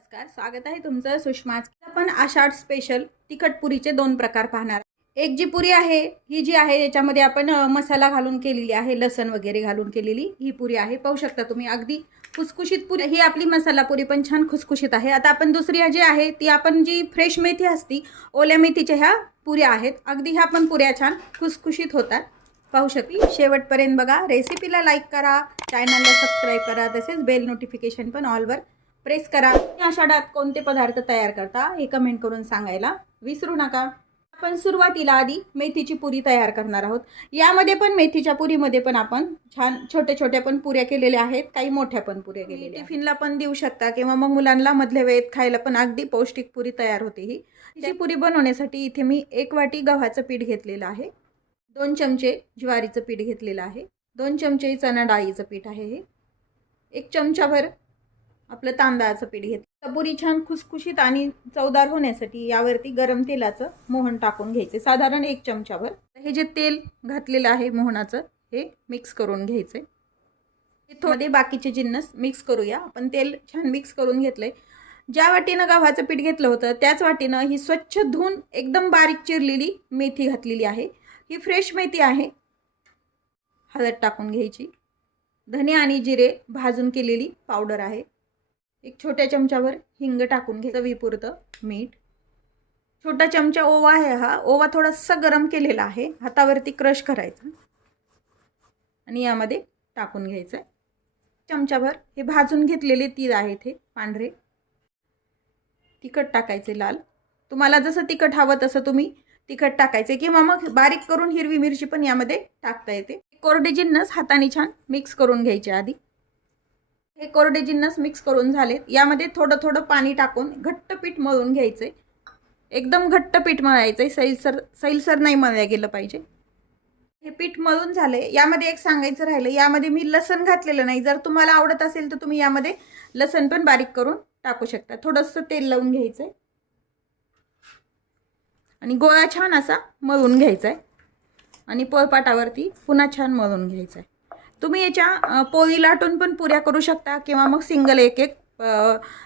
नमस्कार स्वागत आहे तुमचं सुषमा आपण आषाढ स्पेशल तिखट पुरीचे दोन प्रकार पाहणार एक जी पुरी आहे ही जी आहे याच्यामध्ये आपण मसाला घालून केलेली आहे लसण वगैरे घालून केलेली ही पुरी आहे. पाहू शकता तुम्ही अगदी खुसखुशीत पुरी. ही आपली मसाला पुरी पण छान खुसखुशीत आहे. आता आपण दुसरी जी आहे ती आपण जी फ्रेश मेथी असती ओल्या मेथीच्या ह्या पुऱ्या आहेत. अगदी ह्या पण पुऱ्या छान खुसखुशीत होतात. पाहू शकते. शेवटपर्यंत बघा. रेसिपीला लाईक करा. चॅनलला सबस्क्राईब करा. तसेच बेल नोटिफिकेशन पण ऑलवर प्रेस करा. आषाढात कोणते पदार्थ तयार करता हे कमेंट करून सांगायला विसरू नका. आपण सुरुवातीला आधी मेथीची पुरी तयार करणार आहोत. यामध्ये पण मेथीच्या पुरीमध्ये पण आपण छान छोट्या छोट्या पण पुऱ्या केलेल्या आहेत काही मोठ्या पण पुऱ्या केलेल्या टिफिनला पण देऊ शकता किंवा मग मुलांना मधल्या वेळेत खायला पण अगदी पौष्टिक पुरी तयार होते ही. ही पुरी बनवण्यासाठी इथे मी एक वाटी गव्हाचं पीठ घेतलेलं आहे. दोन चमचे ज्वारीचं पीठ घेतलेलं आहे. दोन चमचे चणा डाळीचं पीठ आहे हे. एक चमचाभर आपलं तांदळाचं पीठ घेतलं. पुरी छान खुसखुशीत आणि चवदार होण्यासाठी यावरती गरम तेलाचं मोहन टाकून घ्यायचे. साधारण एक चमच्यावर हे जे तेल घातलेलं आहे मोहनाचं हे मिक्स करून घ्यायचे थोडे बाकीचे जिन्नस मिक्स करूया. आपण तेल छान मिक्स करून घेतलंय. ज्या वाटीनं गव्हाचं पीठ घेतलं होतं त्याच वाटीनं ही स्वच्छ धुवून एकदम बारीक चिरलेली मेथी घातलेली आहे. ही फ्रेश मेथी आहे. हळद टाकून घ्यायची. धने आणि जिरे भाजून केलेली पावडर आहे. एक छोट्या चमच्यावर हिंग टाकून घ्यायचं चवीपुरतं मीठ. छोटा चमचा ओवा आहे हा. ओवा थोडासा गरम केलेला आहे. हातावरती क्रश करायचा. आणि यामध्ये टाकून घ्यायचं आहे चमच्याभर हे भाजून घेतलेले तीळ आहेत हे पांढरे. तिखट टाकायचे लाल. तुम्हाला जसं तिखट हवं तसं तुम्ही तिखट टाकायचे. किंवा मग बारीक करून हिरवी मिरची पण यामध्ये टाकता येते. कोरडे जिन्नस हाताने छान मिक्स करून घ्यायचे आधी. हे कोरडे जिन्नस मिक्स करून झालेत. यामध्ये थोडं थोडं पाणी टाकून घट्ट पीठ मळून घ्यायचं आहे एकदम घट्ट पीठ मळायचं आहे सैलसर सैलसर नाही मळल्या गेलं पाहिजे. हे पीठ मळून झाले यामध्ये एक सांगायचं राहिलं यामध्ये मी लसण घातलेलं नाही. जर तुम्हाला आवडत असेल तर तुम्ही यामध्ये लसण पण बारीक करून टाकू शकता. थोडंसं तेल लावून घ्यायचं आहे आणि गोळा छान असा मळून घ्यायचा आहे आणि पोळपाटावरती पुन्हा छान मळून घ्यायचा आहे तुम्ही याच्या पोळी लाटून पण पुऱ्या करू शकता किंवा मग सिंगल एक एक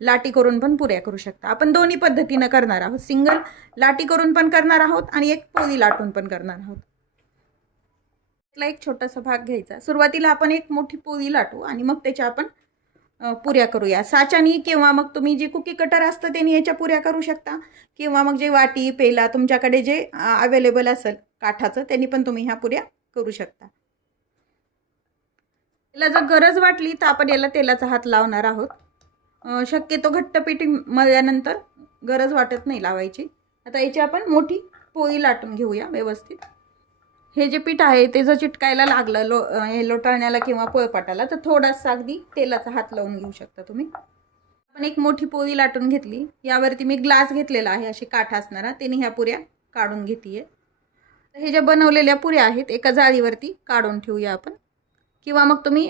लाटी करून पण पुऱ्या करू शकता. आपण दोन्ही पद्धतीनं करणार आहोत. सिंगल लाटी करून पण करणार आहोत आणि एक पोळी लाटून पण करणार आहोत. त्यातला एक छोटासा भाग घ्यायचा. सुरुवातीला आपण एक मोठी पोळी लाटू आणि मग त्याच्या आपण पुऱ्या करूया. साच्यानी किंवा मग तुम्ही जे कुकी कटर असतं त्यांनी याच्या पुऱ्या करू शकता. किंवा मग जे वाटी पेला तुमच्याकडे जे अवेलेबल असेल काठाचं त्यांनी पण तुम्ही ह्या पुऱ्या करू शकता. याला जर गरज वाटली तर आपण याला तेलाचा हात लावणार आहोत. शक्यतो घट्ट पीठ मळल्यानंतर गरज वाटत नाही लावायची. आता याची आपण मोठी पोळी लाटून घेऊया व्यवस्थित. हे जे पीठ आहे ते जर चिटकायला लागलं लो हे लोटाळण्याला किंवा पोळपाटाला तर थोडासा अगदी तेलाचा हात लावून घेऊ शकता तुम्ही. आपण एक मोठी पोळी लाटून घेतली. यावरती मी ग्लास घेतलेला आहे अशी काठ असणारा त्याने ह्या पुऱ्या काढून घेते हे ज्या बनवलेल्या पुऱ्या आहेत एका जाळीवरती काढून ठेवूया आपण. किंवा मग तुम्ही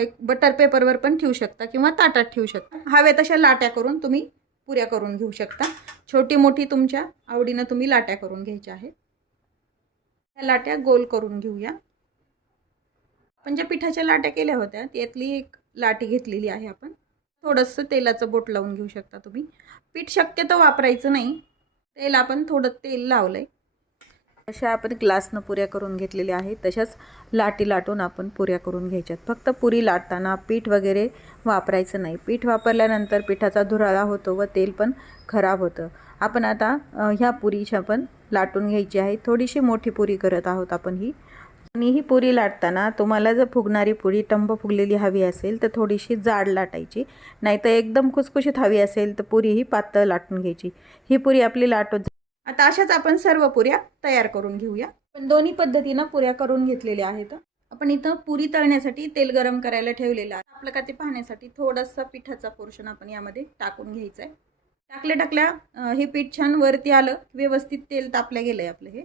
एक बटर पेपरवर पण ठेवू शकता किंवा ताटात ठेवू शकता. हव्या तशा लाट्या करून तुम्ही पुऱ्या करून घेऊ शकता. छोटी मोठी तुमच्या आवडीनं तुम्ही लाट्या करून घ्यायच्या आहेत. ह्या लाट्या गोल करून घेऊया. आपण ज्या पिठाच्या लाट्या केल्या होत्या त्यातली एक लाटी घेतलेली आहे आपण. थोडंसं तेलाचं बोट लावून घेऊ शकता तुम्ही. पीठ शक्यतो वापरायचं नाही. तेल आपण थोडं तेल लावलं आहे अशा आपण ग्लासनं पुऱ्या करून घेतलेल्या आहेत. तशाच लाटी लाटून आपण पुऱ्या करून घ्यायच्यात. फक्त पुरी लाटताना पीठ वगैरे वापरायचं नाही. पीठ वापरल्यानंतर पिठाचा धुराळा होतो व तेल पण खराब होतं. आपण आता ह्या पुरीच्या पण लाटून घ्यायची आहे. थोडीशी मोठी पुरी करत आहोत आपण ही. आणि ही पुरी लाटताना तुम्हाला जर फुगणारी पुरी टंब फुगलेली हवी असेल तर थोडीशी जाड लाटायची. नाहीतर एकदम खुसखुशीत हवी असेल तर पुरी ही पातळ लाटून घ्यायची. ही पुरी आपली लाटून आता अशाच आपण सर्व पुऱ्या तयार करून घेऊया. पण दोन्ही पद्धतीनं पुऱ्या करून घेतलेल्या आहेत. आपण इथं पुरी तळण्यासाठी तेल गरम करायला ठेवलेलं आहे. आपलं का ते पाहण्यासाठी थोडासा पिठाचा पोर्शन आपण यामध्ये टाकून घ्यायचा आहे टाकल्या टाकल्या हे पीठ छान वरती आलं व्यवस्थित तेल तापल्या गेलं आहे आपलं हे.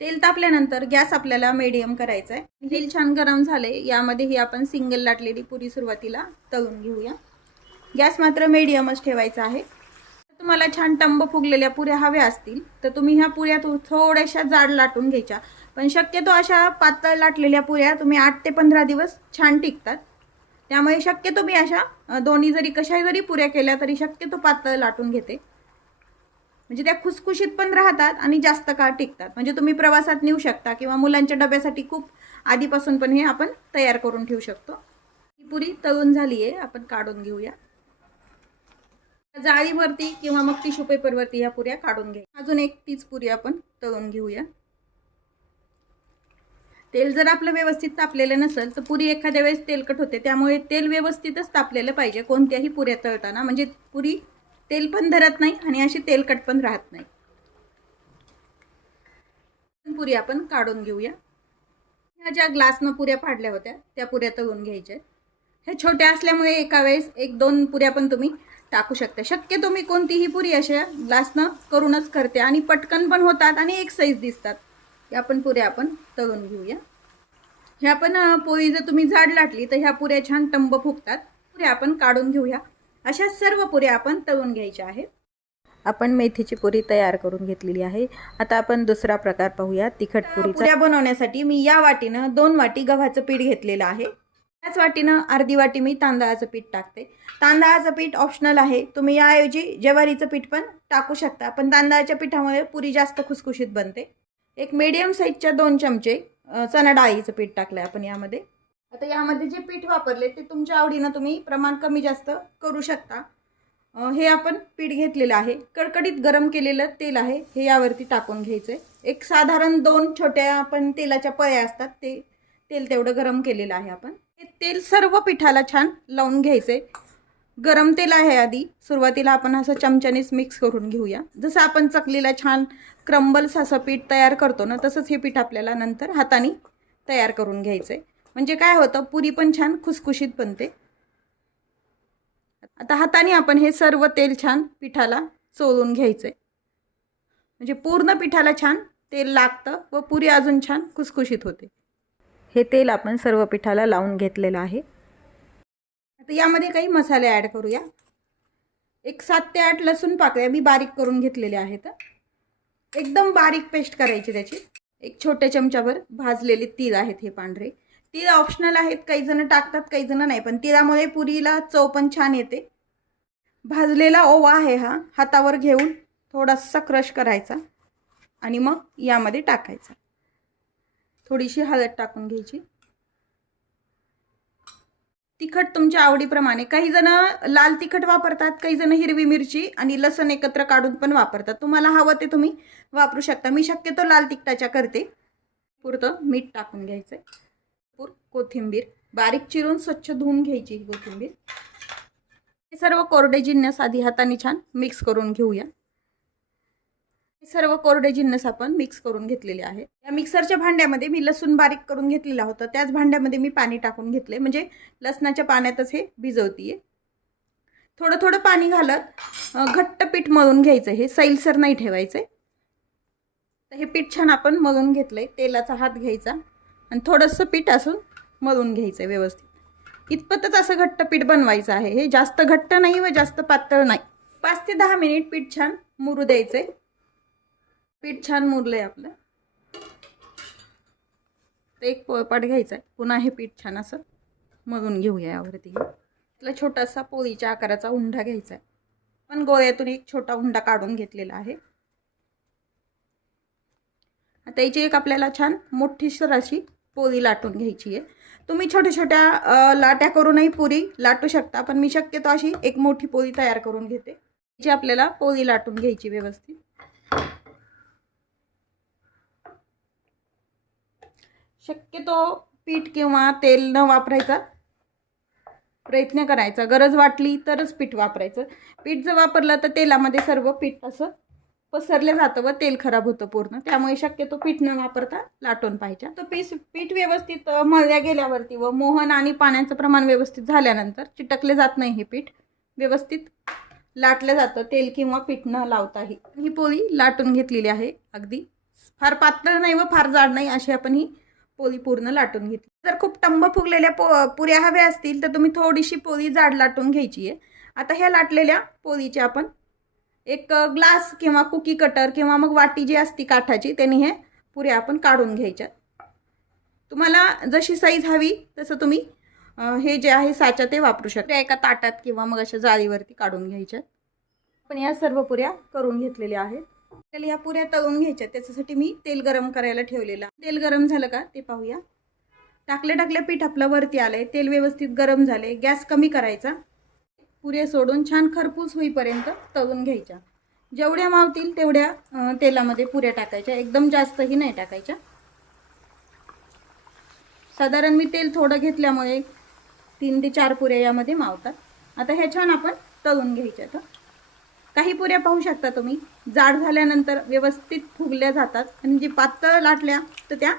तेल तापल्यानंतर गॅस आपल्याला मीडियम करायचा आहे तेल छान गरम झाले यामध्ये ही आपण सिंगल लाटलेली पुरी सुरुवातीला तळून घेऊया. गॅस मात्र मीडियमच ठेवायचा आहे. तुम्हाला छान टंब फुगलेल्या पुऱ्या हव्या असतील तर तुम्ही ह्या पुऱ्या थोड्याशा जाड लाटून घ्यायच्या. पण शक्यतो अशा पातळ लाटलेल्या पुऱ्या तुम्ही आठ ते पंधरा दिवस छान टिकतात. त्यामुळे शक्यतो मी अशा दोन्ही जरी कशा जरी पुऱ्या केल्या तरी शक्यतो पातळ लाटून घेते. म्हणजे त्या खुसखुशीत पण राहतात आणि जास्त काळ टिकतात. म्हणजे तुम्ही प्रवासात नेऊ शकता किंवा मुलांच्या डब्यासाठी खूप आधीपासून पण हे आपण तयार करून ठेवू शकतो. ही पुरी तळून झाली आहे आपण काढून घेऊया. जाळीवरती किंवा मग टिश्यू पेपरवरती ह्या पुऱ्या काढून घ्या. अजून एक तीच पुरी आपण तळून घेऊया. तेल जर आपलं व्यवस्थित तापलेलं नसेल तर पुरी एखाद्या वेळेस तेलकट होते. त्यामुळे तेल व्यवस्थितच तापलेलं पाहिजे कोणत्याही पुऱ्या तळताना. म्हणजे पुरी तेल पण धरत नाही आणि अशी तेलकट पण राहत नाही. पुरी आपण काढून घेऊया. ह्या ज्या ग्लासनं पुऱ्या पाडल्या होत्या त्या पुऱ्या तळून घ्यायच्या ह्या छोट्या असल्यामुळे एका वेळेस एक दोन पुऱ्या पण तुम्ही टाकू शकता. शक्यतो मी कोणतीही पुरी अशा ग्लासनं करूनच करते आणि पटकन पण होतात आणि एक साईज दिसतात. या पण पुऱ्या आपण तळून घेऊया. ह्या पण पोळी जर तुम्ही जाड लाटली तर ह्या पुऱ्या छान टंब फुगतात. पुऱ्या आपण काढून घेऊया. अशा सर्व पुऱ्या आपण तळून घ्यायच्या आहेत. आपण मेथीची पुरी तयार करून घेतलेली आहे. आता आपण दुसरा प्रकार पाहूया. तिखट पुरी पुऱ्या बनवण्यासाठी मी या वाटीनं दोन वाटी गव्हाचं पीठ घेतलेलं आहे. त्याच वाटीनं अर्धी वाटी मी तांदळाचं पीठ टाकते. तांदळाचं पीठ ऑप्शनल आहे. तुम्ही याऐवजी ज्वारीचं पीठ पण टाकू शकता. पण तांदळाच्या पिठामुळे पुरी जास्त खुसखुशीत बनते. एक मीडियम साईजच्या दोन चमचे अ, चणा डाळीचं पीठ टाकलं आपण यामध्ये. आता यामध्ये जे पीठ वापरले ते तुमच्या आवडीनं तुम्ही प्रमाण कमी जास्त करू शकता. हे आपण पीठ घेतलेलं आहे. कडकडीत गरम केलेलं तेल आहे. हे यावरती टाकून घ्यायचं आहे एक साधारण दोन छोट्या आपण तेलाच्या पळ्या असतात. ते तेल तेवढं गरम केलेलं आहे आपण. हे तेल सर्व पिठाला छान लावून घ्यायचे. गरम तेल आहे आधी. सुरुवातीला आपण असं चमच्यानेच मिक्स करून घेऊया. जसं आपण चकलीला छान क्रंबल्स असं पीठ तयार करतो ना तसंच हे पीठ आपल्याला नंतर हाताने तयार करून घ्यायचं. आहे म्हणजे काय होतं पुरी पण छान खुसखुशीत बनते. आता हाताने आपण हे सर्व तेल छान पिठाला चोळून घ्यायचं. आहे म्हणजे पूर्ण पिठाला छान तेल लागतं व पुरी अजून छान खुसखुशीत होते. हे तेल आपण सर्व पिठाला लावून घेतलेलं आहे. आता यामध्ये काही मसाले ॲड करूया. एक सात ते आठ लसूण पाकळ्या मी बारीक करून घेतलेल्या आहेत. एकदम बारीक पेस्ट करायची त्याची. एक छोट्या चमच्यावर भाजलेले तीळ आहेत हे पांढरे. तीळ ऑप्शनल आहेत काही जण टाकतात काही जण नाही पण तिळामुळे पुरीला चव पण छान येते. भाजलेला ओवा आहे हा हातावर घेऊन थोडासा क्रश करायचा आणि मग यामध्ये टाकायचा. थोडीशी हळद टाकून घ्यायची. तिखट तुमच्या आवडीप्रमाणे. काही जण लाल तिखट वापरतात काही जण हिरवी मिरची आणि लसण एकत्र काढून पण वापरतात. तुम्हाला हवं ते तुम्ही वापरू शकता. मी शक्यतो लाल तिखटाच्या करते. पुरतं मीठ टाकून घ्यायचं पूर कोथिंबीर. बारीक चिरून स्वच्छ धुवून घ्यायची ही कोथिंबीर. हे सर्व कोरडे जिन्नस आधी हाताने छान मिक्स करून घेऊया. सर्व कोरडे जिन्नस आपण मिक्स करून घेतलेले आहे या मिक्सरच्या भांड्यामध्ये मी लसूण बारीक करून घेतलेला होता. त्याच भांड्यामध्ये मी पाणी टाकून घेतले म्हणजे लसणाच्या पाण्यातच हे भिजवतीये. थोडं थोडं पाणी घालत घट्ट पीठ मळून घ्यायचं. हे सैलसर नाही ठेवायचं तर हे पीठ छान आपण मळून घेतलंय. तेलाचा हात घ्यायचा आणि थोडंसं पीठ असून मळून घ्यायचं आहे व्यवस्थित. इतपतच असं घट्ट पीठ बनवायचं आहे. हे जास्त घट्ट नाही व जास्त पातळ नाही. पाच ते दहा मिनिट पीठ छान मुरू द्यायचं आहे पीठ छान मुरलं आहे आपलं. तर एक पोळपाट घ्यायचा आहे पुन्हा हे पीठ छान असं मळून घेऊया यावरती. त्याला छोटासा पोळीच्या आकाराचा उंडा घ्यायचा आहे पण गोळ्यातून एक छोटा उंडा काढून घेतलेला आहे. आता याची एक आपल्याला छान मोठी अशी पोळी लाटून घ्यायची आहे. तुम्ही छोट्या छोट्या लाट्या करूनही पुरी लाटू शकता पण मी शक्यतो अशी एक मोठी पोळी तयार करून घेते. जी आपल्याला पोळी लाटून घ्यायची व्यवस्थित. शक्यतो पीठ किंवा तेल न वापरायचा. प्रयत्न करायचा. गरज वाटली तरच पीठ वापरायचं. पीठ जर वापरलं तर तेलामध्ये सर्व पीठ असं पसरलं जातं व तेल खराब होतं पूर्ण. त्यामुळे शक्यतो पीठ न वापरता लाटून पाहिजे. तर पीस पीठ व्यवस्थित मळल्या गेल्यावरती व मोहन आणि पाण्याचं प्रमाण व्यवस्थित झाल्यानंतर चिटकले जात नाही हे पीठ. व्यवस्थित लाटलं जातं. तेल किंवा पीठ न लावताही ही पोळी लाटून घेतलेली आहे. अगदी फार पातळ नाही व फार जाड नाही अशी आपण ही पोळी पूर्ण लाटून घेतली. जर खूप टंब फुगलेल्या पो पुऱ्या हव्या असतील तर तुम्ही थोडीशी पोळी जाड लाटून घ्यायची आहे. आता ह्या लाटलेल्या पोळीचे आपण एक ग्लास किंवा कुकी कटर किंवा मग वाटी जी असती काठाची त्यांनी हे पुऱ्या आपण काढून घ्यायच्या. तुम्हाला जशी साईज हवी तसं तुम्ही हे जे आहे साचा ते वापरू शकता. एका ताटात किंवा मग अशा जाळीवरती काढून घ्यायच्या. पण या सर्व पुऱ्या करून घेतलेल्या आहेत. आपल्याला ह्या पुऱ्या तळून घ्यायच्या. त्याच्यासाठी मी तेल गरम करायला ठेवलेलं तेल गरम झालं का? ते पाहूया. टाकल्या टाकल्या पीठ आपलं वरती आलंय. तेल व्यवस्थित गरम झाले गॅस कमी करायचा. पुऱ्या सोडून छान खरपूस होईपर्यंत तळून घ्यायच्या. जेवढ्या मावतील तेवढ्या तेलामध्ये पुऱ्या टाकायच्या. एकदम जास्तही नाही टाकायच्या. साधारण मी तेल थोडं घेतल्यामुळे तीन ते चार पुऱ्या यामध्ये मावतात. आता ह्या छान आपण तळून घ्यायच्या. आता काही पुऱ्या पाहू शकता तुम्ही. जाड झाल्यानंतर व्यवस्थित फुगल्या जातात. आणि जे पातळ लाटल्या तर त्या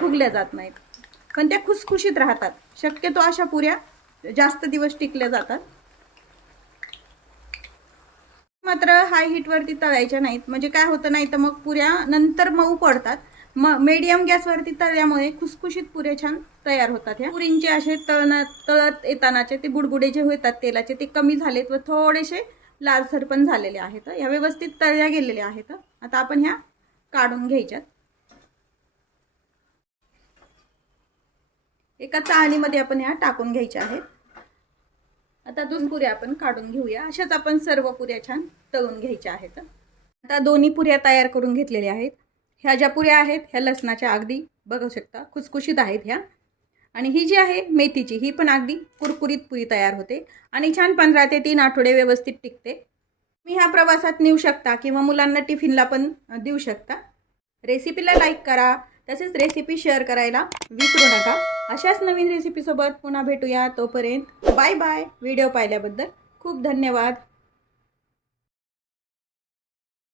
फुगल्या जात नाहीत. पण त्या खुसखुशीत राहतात. शक्यतो अशा पुऱ्या जास्त दिवस टिकल्या जातात. मात्र हाय हीटवरती तळायच्या नाहीत. म्हणजे काय होतं नाही तर मग पुऱ्या नंतर मऊ पडतात. मग मीडियम गॅसवरती तळल्यामुळे खुसखुशीत पुऱ्या छान तयार होतात ह्या. पुरींचे असे तळण तळत येतानाचे ते बुडबुडे जे होतात तेलाचे ते कमी झालेत व थोडेसे लालसर पण झालेले आहेत. ह्या व्यवस्थित तळल्या गेलेल्या आहेत. आता आपण ह्या काढून घ्यायच्यात. एका चाळणीमध्ये आपण ह्या टाकून घ्यायच्या आहेत. आता दोन पुऱ्या आपण काढून घेऊया. अशाच आपण सर्व पुऱ्या छान तळून घ्यायच्या आहेत. आता दोन्ही पुऱ्या तयार करून घेतलेल्या आहेत. ह्या ज्या पुऱ्या आहेत ह्या लसणाच्या अगदी बघू शकता खुसखुशीत आहेत ह्या. आणि ही जी आहे मेथीची ही पण अगदी कुरकुरीत पुरी तयार होते आणि छान पंधरा ते तीन आठवडे व्यवस्थित टिकते. मी ह्या प्रवासात नेऊ शकता किंवा मुलांना टिफिनला पण देऊ शकता. रेसिपीला लाईक करा तसेच रेसिपी शेअर करायला विसरू नका. अशाच नवीन रेसिपीसोबत पुन्हा भेटूया. तोपर्यंत बाय बाय व्हिडिओ पाहिल्याबद्दल खूप धन्यवाद.